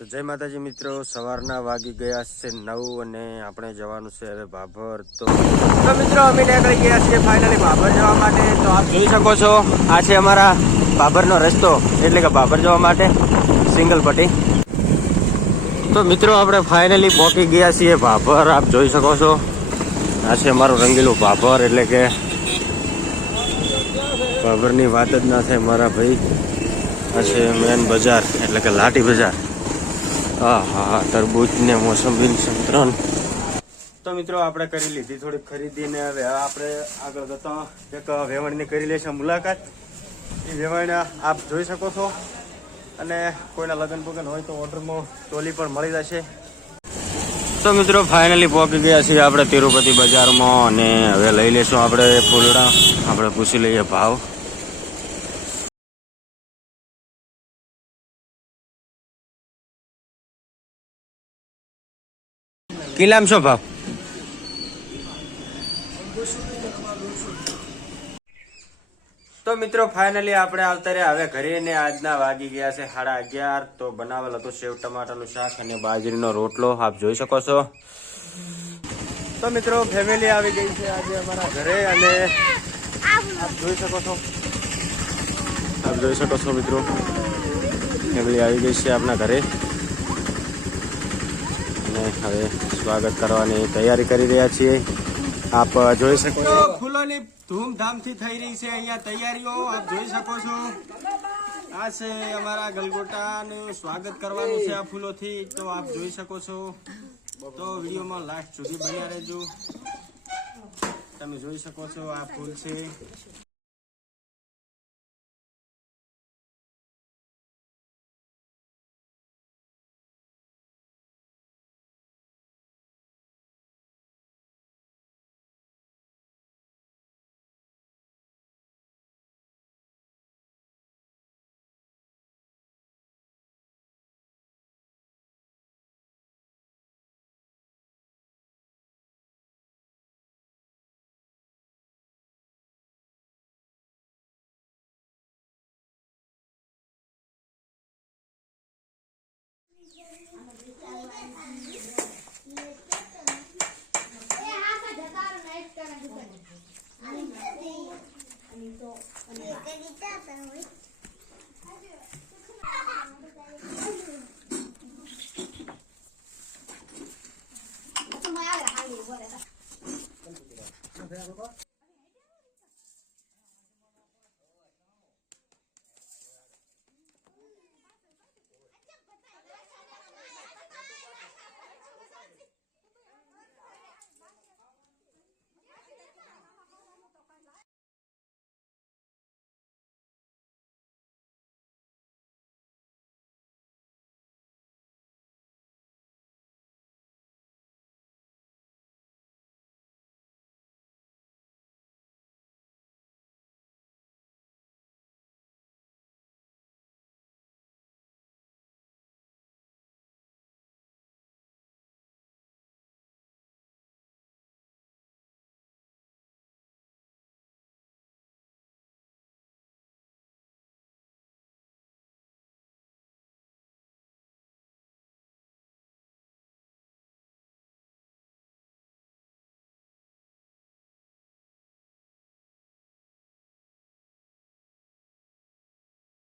તો જય માતાજી મિત્રો, સવારના વાગી ગયા છે 9 અને આપણે જવાનું છે હવે ભાભર। તો મિત્રો અમે નીકળી ગયા છીએ ફાઇનલી ભાભર જવા માટે। તો આપ જોઈ શકો છો આ છે અમારા ભાભરનો રસ્તો, એટલે કે ભાભર જવા માટે સિંગલ પટ્ટી। તો મિત્રો આપણે ફાઇનલી પહોંચી ગયા છીએ ભાભર। આપ જોઈ શકો છો આ છે અમારું રંગીલું ભાભર, એટલે કે ભાભરની વાત જ ના થાય મારા ભાઈ। આ છે મેન બજાર, એટલે કે લાટી બજાર। હા, તરબૂચ ને મોસંબી સંતરાન। તો મિત્રો આપણે કરી લીધી થોડી ખરીદી ને હવે આપણે આગળ જતા એક વેવણની કરી લેશે મુલાકાત। એ વેવણ આપ જોઈ શકો છો, અને કોઈના લગ્ન બગન હોય તો ઓર્ડરમાં ચોલી પણ મળી જશે। તો મિત્રો ફાઇનલી પહોંચી ગયા છીએ આપણે તિરુપતિ બજારમાં, અને હવે લઈ લેશું આપણે ફૂલડા। આપણે પૂછી લઈએ ભાવ। કિલામ શો ભાવ? તો મિત્રો ફાઇનલી આપણે આવતા રહ્યા હવે ઘરે, ને આજના વાગી ગયા છે 11:30। તો બનાવેલ હતું સેવ ટમાટાનું શાક અને બાજરીનો રોટલો, આપ જોઈ શકો છો। તો મિત્રો ફેમિલી આવી ગઈ છે આજે અમારા ઘરે, અને આપ જોઈ શકો છો મિત્રો ફેમિલી આવી ગઈ છે આપણા ઘરે, અને હવે સ્વાગત કરવાની તૈયારી કરી રહ્યા છીએ। આપ જોઈ શકો છો ફૂલોની ધૂમધામથી થઈ રહી છે અહીંયા તૈયારીઓ, આપ જોઈ શકો છો। આ છે અમારા ગલગોટાનું સ્વાગત કરવાનું છે આ ફૂલોથી, તો આપ જોઈ શકો છો। તો વિડીયોમાં લાસ્ટ સુધી બન્યા રહેજો। તમે જોઈ શકો છો આ ફૂલ છે।